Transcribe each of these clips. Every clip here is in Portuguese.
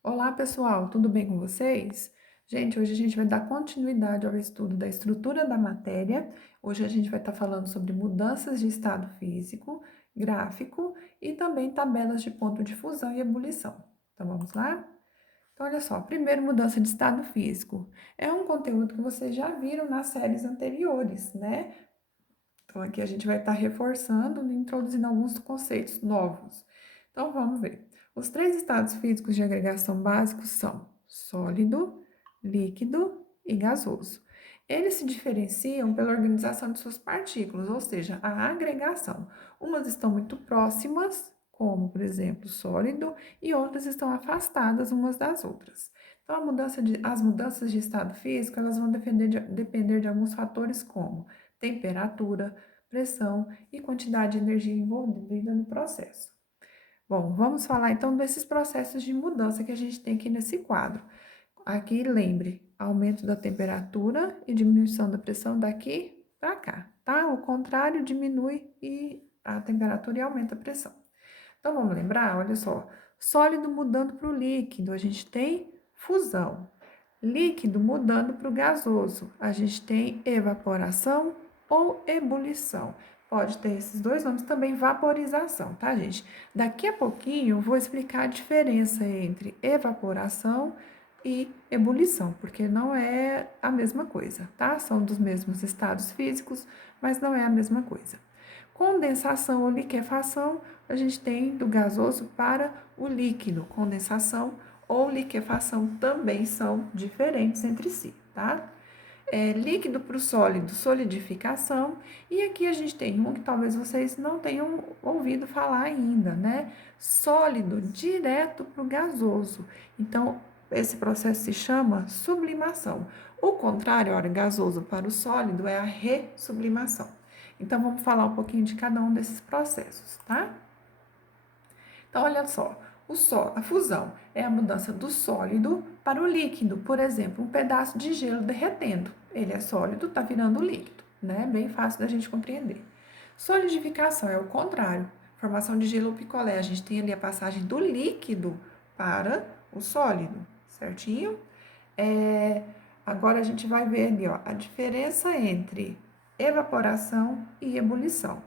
Olá, pessoal, tudo bem com vocês? Gente, hoje a gente vai dar continuidade ao estudo da estrutura da matéria. Hoje a gente vai estar falando sobre mudanças de estado físico, gráfico e também tabelas de ponto de fusão e ebulição. Então vamos lá? Então, olha só, primeiro, mudança de estado físico. É um conteúdo que vocês já viram nas séries anteriores, né? Então, aqui a gente vai estar reforçando e introduzindo alguns conceitos novos. Então, vamos ver. Os três estados físicos de agregação básicos são sólido, líquido e gasoso. Eles se diferenciam pela organização de suas partículas, ou seja, a agregação. Umas estão muito próximas, como, por exemplo, sólido, e outras estão afastadas umas das outras. Então, as mudanças de estado físico, elas vão depender de alguns fatores como temperatura, pressão e quantidade de energia envolvida no processo. Bom, vamos falar então desses processos de mudança que a gente tem aqui nesse quadro. Aqui, lembre, aumento da temperatura e diminuição da pressão daqui para cá, tá? O contrário diminui e a temperatura e aumenta a pressão. Então, vamos lembrar, olha só, sólido mudando para o líquido, a gente tem fusão. Líquido mudando para o gasoso, a gente tem evaporação ou ebulição. Pode ter esses dois nomes também, vaporização, tá, gente? Daqui a pouquinho eu vou explicar a diferença entre evaporação e ebulição, porque não é a mesma coisa, tá? São dos mesmos estados físicos, mas não é a mesma coisa. Condensação ou liquefação, a gente tem do gasoso para o líquido. Condensação ou liquefação também são diferentes entre si, tá? Líquido para o sólido, solidificação. E aqui a gente tem um que talvez vocês não tenham ouvido falar ainda, né? Sólido direto para o gasoso. Então, esse processo se chama sublimação. O contrário, ora, gasoso para o sólido é a ressublimação. Então, vamos falar um pouquinho de cada um desses processos, tá? Então, olha só, a fusão é a mudança do sólido para o líquido. Por exemplo, um pedaço de gelo derretendo. Ele é sólido, está virando líquido, né? Bem fácil da gente compreender. Solidificação é o contrário. Formação de gelo ou picolé. A gente tem ali a passagem do líquido para o sólido, certinho? Agora a gente vai ver ali, ó, a diferença entre evaporação e ebulição.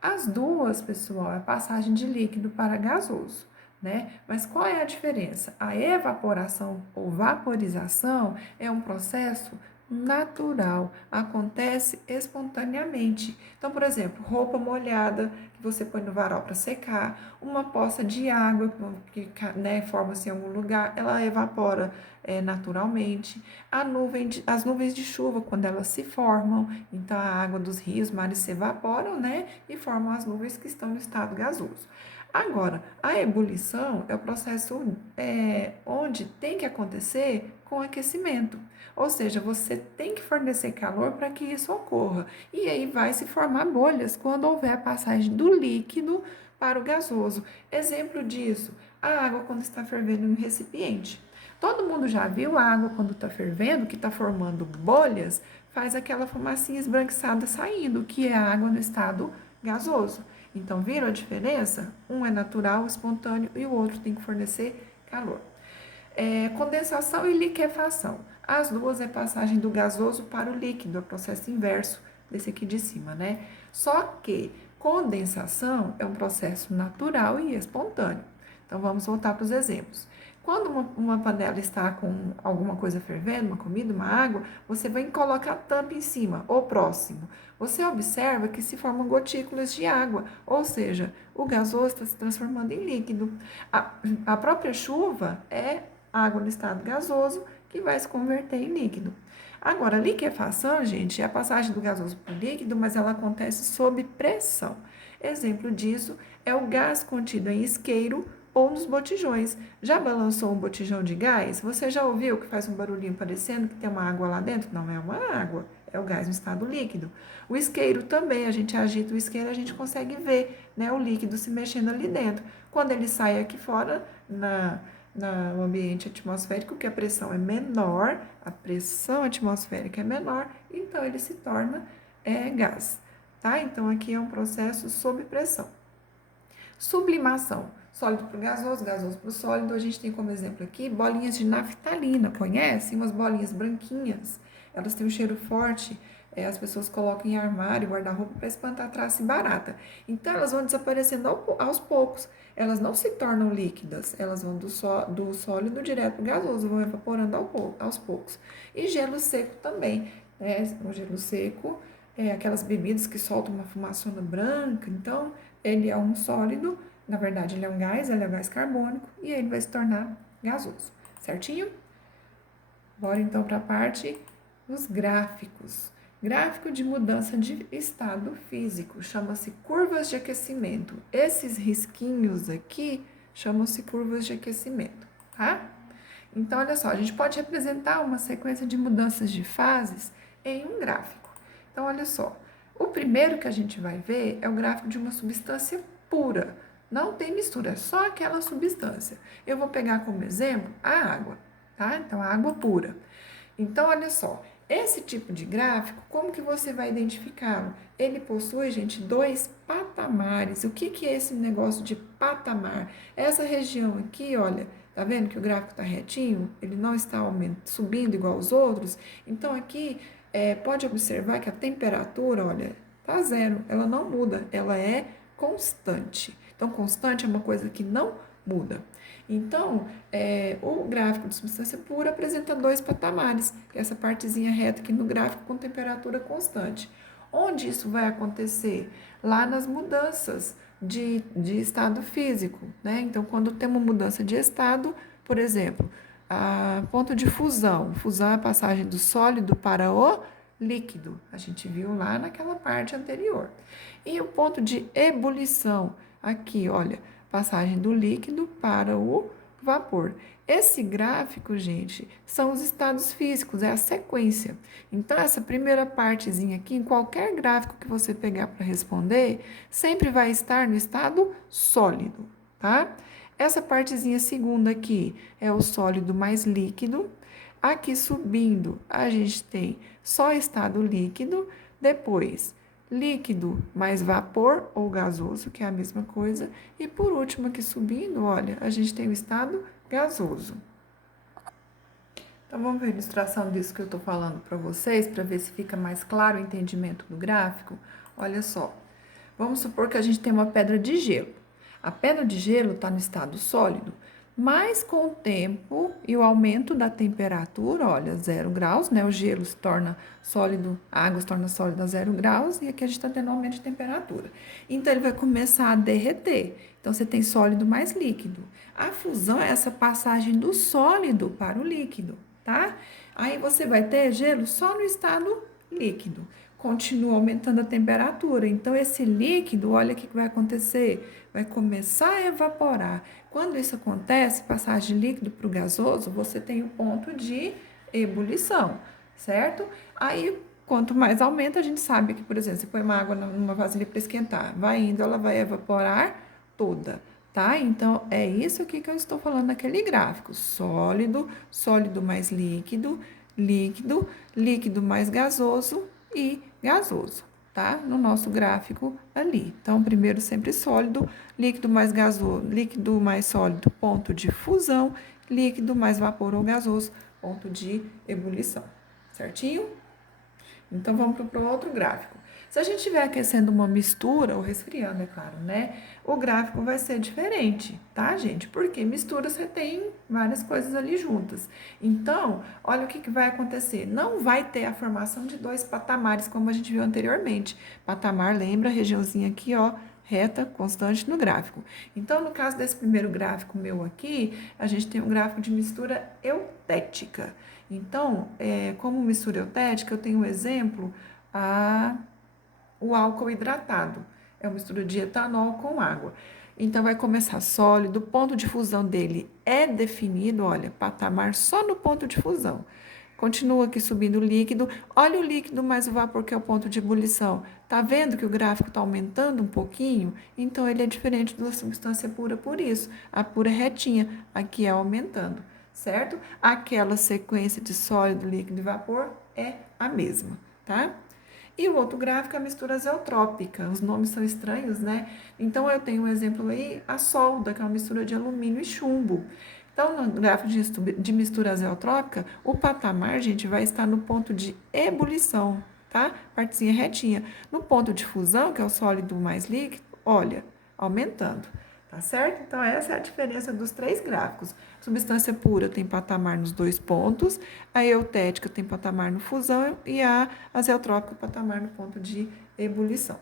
As duas, pessoal, é passagem de líquido para gasoso, né? Mas qual é a diferença? A evaporação ou vaporização é um processo natural, acontece espontaneamente. Então, por exemplo, roupa molhada que você põe no varal para secar, uma poça de água que né, forma-se em algum lugar, ela evapora naturalmente. As nuvens de chuva, quando elas se formam, então a água dos rios, mares se evaporam, né, e formam as nuvens que estão no estado gasoso. Agora, a ebulição é o processo onde tem que acontecer com aquecimento. Ou seja, você tem que fornecer calor para que isso ocorra. E aí vai se formar bolhas quando houver a passagem do líquido para o gasoso. Exemplo disso, a água quando está fervendo em um recipiente. Todo mundo já viu a água quando está fervendo, que está formando bolhas, faz aquela fumacinha esbranquiçada saindo, que é a água no estado gasoso. Então, viram a diferença? Um é natural, espontâneo, e o outro tem que fornecer calor. Condensação e liquefação. As duas é passagem do gasoso para o líquido, é o processo inverso desse aqui de cima, né? Só que condensação é um processo natural e espontâneo. Então, vamos voltar para os exemplos. Quando uma panela está com alguma coisa fervendo, uma comida, uma água, você vem e coloca a tampa em cima ou próximo. Você observa que se formam gotículas de água, ou seja, o gasoso está se transformando em líquido. A própria chuva é água no estado gasoso que vai se converter em líquido. Agora, a liquefação, gente, é a passagem do gasoso para o líquido, mas ela acontece sob pressão. Exemplo disso é o gás contido em isqueiro ou nos botijões. Já balançou um botijão de gás? Você já ouviu que faz um barulhinho parecendo que tem uma água lá dentro? Não é uma água, é o gás no estado líquido. O isqueiro também, a gente agita o isqueiro, a gente consegue ver, né, o líquido se mexendo ali dentro. Quando ele sai aqui fora, no ambiente atmosférico, que a pressão é menor, a pressão atmosférica é menor, então ele se torna gás, tá? Então aqui é um processo sob pressão. Sublimação. sólido para o gasoso, gasoso para o sólido. A gente tem como exemplo aqui bolinhas de naftalina, conhece? Umas bolinhas branquinhas. Elas têm um cheiro forte, as pessoas colocam em armário, guarda-roupa para espantar traça e barata. Então, elas vão desaparecendo aos poucos. Elas não se tornam líquidas, elas vão do sólido direto para o gasoso, vão evaporando aos poucos. E gelo seco também, né? O gelo seco é aquelas bebidas que soltam uma fumaçona branca, então ele é um sólido, na verdade ele é um gás, ele é um gás carbônico e ele vai se tornar gasoso, certinho? Bora então para a parte dos gráficos. Gráfico de mudança de estado físico, chama-se curvas de aquecimento. Esses risquinhos aqui chamam-se curvas de aquecimento, tá? Então, olha só, a gente pode representar uma sequência de mudanças de fases em um gráfico. Então, olha só, o primeiro que a gente vai ver é o gráfico de uma substância pura. Não tem mistura, é só aquela substância. Eu vou pegar como exemplo a água, tá? Então, a água pura. Então, olha só, esse tipo de gráfico, como que você vai identificá-lo? Ele possui, gente, dois patamares. O que é esse negócio de patamar? Essa região aqui, olha, tá vendo que o gráfico está retinho? Ele não está subindo igual os outros? Então, aqui, pode observar que a temperatura, olha, tá zero. Ela não muda, ela é constante. Então, constante é uma coisa que não muda. Então, o gráfico de substância pura apresenta dois patamares, que é essa partezinha reta aqui no gráfico com temperatura constante. Onde isso vai acontecer? Lá nas mudanças de estado físico, né? Então, quando tem uma mudança de estado, por exemplo, a ponto de fusão. Fusão é a passagem do sólido para o líquido. A gente viu lá naquela parte anterior. E o ponto de ebulição, aqui, olha, passagem do líquido para o vapor. Esse gráfico, gente, são os estados físicos, é a sequência. Então, essa primeira partezinha aqui, em qualquer gráfico que você pegar para responder, sempre vai estar no estado sólido, tá? Essa partezinha segunda aqui é o sólido mais líquido. Aqui subindo, a gente tem só estado líquido, depois líquido mais vapor ou gasoso, que é a mesma coisa, e por último aqui subindo, olha, a gente tem o estado gasoso. Então vamos ver a ilustração disso que eu estou falando para vocês, para ver se fica mais claro o entendimento do gráfico. Olha só, vamos supor que a gente tem uma pedra de gelo. A pedra de gelo está no estado sólido, mas com o tempo e o aumento da temperatura, olha, 0 graus, né? O gelo se torna sólido, a água se torna sólida a 0 graus, e aqui a gente está tendo um aumento de temperatura. Então, ele vai começar a derreter. Então, você tem sólido mais líquido. A fusão é essa passagem do sólido para o líquido, tá? Aí, você vai ter gelo só no estado líquido. Continua aumentando a temperatura. Então, esse líquido, olha o que vai acontecer. Vai começar a evaporar. Quando isso acontece, passagem de líquido para o gasoso, você tem o ponto de ebulição, certo? Aí, quanto mais aumenta, a gente sabe que, por exemplo, você põe uma água numa vasilha para esquentar, vai indo, ela vai evaporar toda, tá? Então, é isso aqui que eu estou falando naquele gráfico: sólido, sólido mais líquido, líquido, líquido mais gasoso e gasoso, tá? No nosso gráfico ali. Então, primeiro sempre sólido, líquido mais gasoso, líquido mais sólido, ponto de fusão, líquido mais vapor ou gasoso, ponto de ebulição, certinho? Então, vamos para o outro gráfico. Se a gente estiver aquecendo uma mistura, ou resfriando, é claro, né? O gráfico vai ser diferente, tá, gente? Porque misturas você tem várias coisas ali juntas. Então, olha o que vai acontecer. Não vai ter a formação de dois patamares, como a gente viu anteriormente. Patamar, lembra a regiãozinha aqui, ó, reta, constante no gráfico. Então, no caso desse primeiro gráfico meu aqui, a gente tem um gráfico de mistura eutética. Então, como mistura eutética, eu tenho um exemplo, o álcool hidratado. É uma mistura de etanol com água. Então, vai começar sólido, o ponto de fusão dele é definido, olha, patamar só no ponto de fusão. Continua aqui subindo o líquido. Olha o líquido mais o vapor, que é o ponto de ebulição. Tá vendo que o gráfico está aumentando um pouquinho? Então, ele é diferente da substância pura por isso. A pura é retinha, aqui é aumentando, certo? Aquela sequência de sólido, líquido e vapor é a mesma, tá? E o outro gráfico é a mistura azeotrópica. Os nomes são estranhos, né? Então, eu tenho um exemplo aí, a solda, que é uma mistura de alumínio e chumbo. Então, no gráfico de mistura azeotrópica, o patamar, gente, vai estar no ponto de ebulição, tá? Partezinha retinha. No ponto de fusão, que é o sólido mais líquido, olha, aumentando. Tá certo? Então, essa é a diferença dos três gráficos. Substância pura tem patamar nos dois pontos, a eutética tem patamar no fusão e a azeotrópica patamar no ponto de ebulição.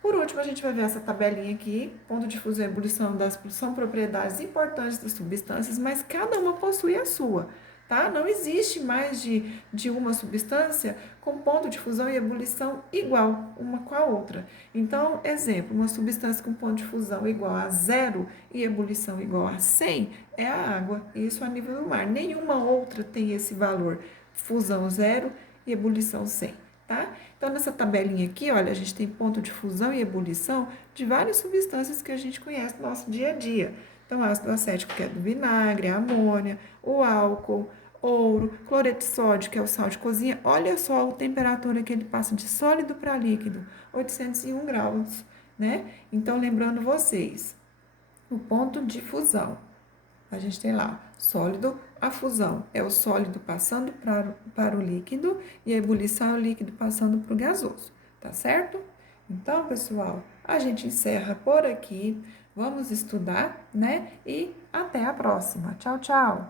Por último, a gente vai ver essa tabelinha aqui, ponto de fusão e ebulição são propriedades importantes das substâncias, mas cada uma possui a sua, tá? Não existe mais de uma substância com ponto de fusão e ebulição igual uma com a outra. Então, exemplo, uma substância com ponto de fusão igual a 0 e ebulição igual a 100 é a água, isso a nível do mar. Nenhuma outra tem esse valor, fusão 0 e ebulição 100. Tá? Então, nessa tabelinha aqui, olha, a gente tem ponto de fusão e ebulição de várias substâncias que a gente conhece no nosso dia a dia. Então, ácido acético, que é do vinagre, a amônia, o álcool, ouro, cloreto de sódio, que é o sal de cozinha. Olha só a temperatura que ele passa de sólido para líquido, 801 graus, né? Então, lembrando vocês, o ponto de fusão. A gente tem lá sólido, a fusão é o sólido passando para o líquido e a ebulição é o líquido passando para o gasoso, tá certo? Então, pessoal, a gente encerra por aqui. Vamos estudar, né? E até a próxima. Tchau, tchau!